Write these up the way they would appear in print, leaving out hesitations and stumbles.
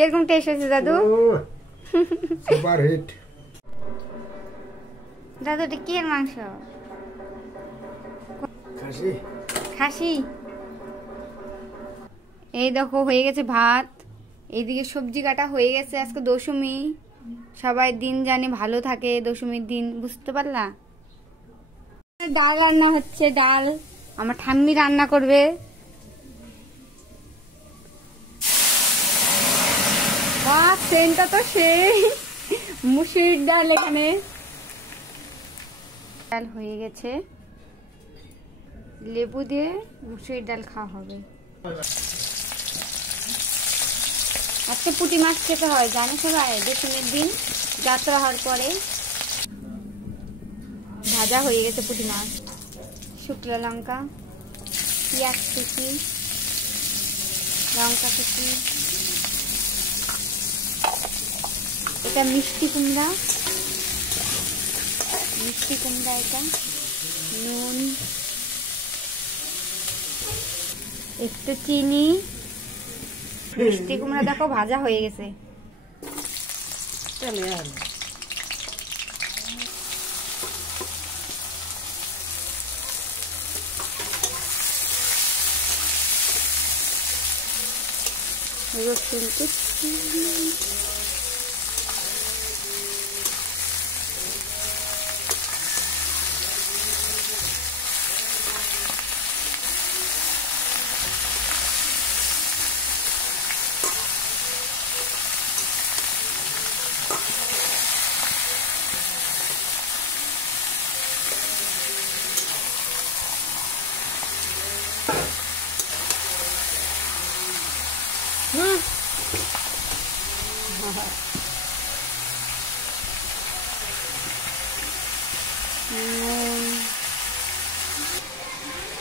কিরকম টেস্ট হয়েছে দাদু? Super hit. দাদু এটা কি এর মাংস? খাসি। খাসি। এই দেখো হয়ে গেছে ভাত, এইদিকে সবজি কাটা হয়ে গেছে। আজকে দশমী, সবাই দিন জানি ভালো থাকে দশমীর দিন, বুঝতে পারলা? ডাল রান্না হচ্ছে, ডাল আমার ঠাম্মি রান্না করবে। বাহ, সেন্টটা তো সেই মুসুরির ডাল। এখানে ডাল হয়ে গেছে, লেবু দিয়ে মুসুরির ডাল খাওয়া হবে। আজকে পুঁটি মাছ খেতে হয়, জানো সবাই, দশমীর দিন যাত্রা হওয়ার পরে। ভাজা হয়ে গেছে পুঁটি মাছ, শুকনো লঙ্কা, পেঁয়াজ কুচি, লঙ্কা কুচি, এটা মিষ্টি কুমড়া, মিষ্টি কুমড়া, এটা নুন, একটু চিনি। মিষ্টি কুমড়া দেখো ভাজা হয়ে গেছে। রসুন কুচি,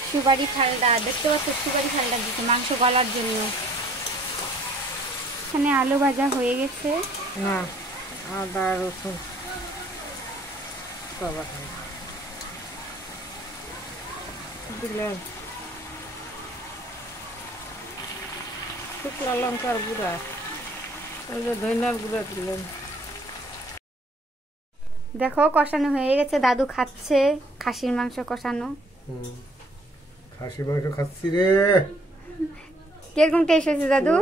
সুপারি ফালদা, দেখতে পাচ্ছ সুপারি ফালদা দিচ্ছে মাংস গলার জন্য। এখানে আলু ভাজা হয়ে গেছে। না, আদা রসুন দিলেন, শুকনো লঙ্কার গুঁড়া, ধনিয়ার গুঁড়া দিলেন। দেখো কষানো হয়ে গেছে, দাদু খাচ্ছে খাসির মাংস কষানো। খাসি মাংস খাচ্ছি রে। কিরকম টেস্ট হয়েছে দাদু?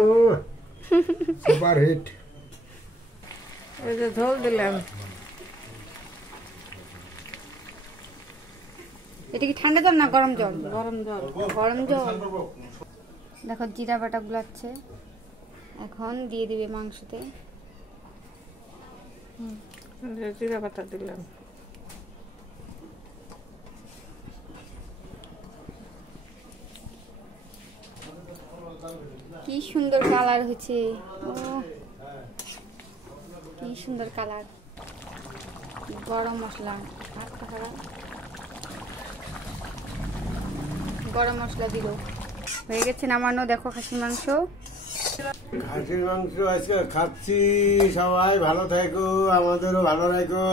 Super hit. এই যে ঝোল দিলাম। এটা কি ঠান্ডা জল না গরম জল? গরম জল। গরম জল। দেখো জিরা বাটা গুলাচ্ছে, এখন দিয়ে দিবে মাংসতে। জিরা বাটা দিলাম। কি সুন্দর কালার হয়েছে, ও কি সুন্দর কালার। গরম মশলা, গরম মশলা দিল, হয়ে গেছে নামানো। দেখো খাসির মাংস। খাসির মাংস আজকে খাচ্ছি, সবাই ভালো থাকো, আমাদেরও ভালো রাখো।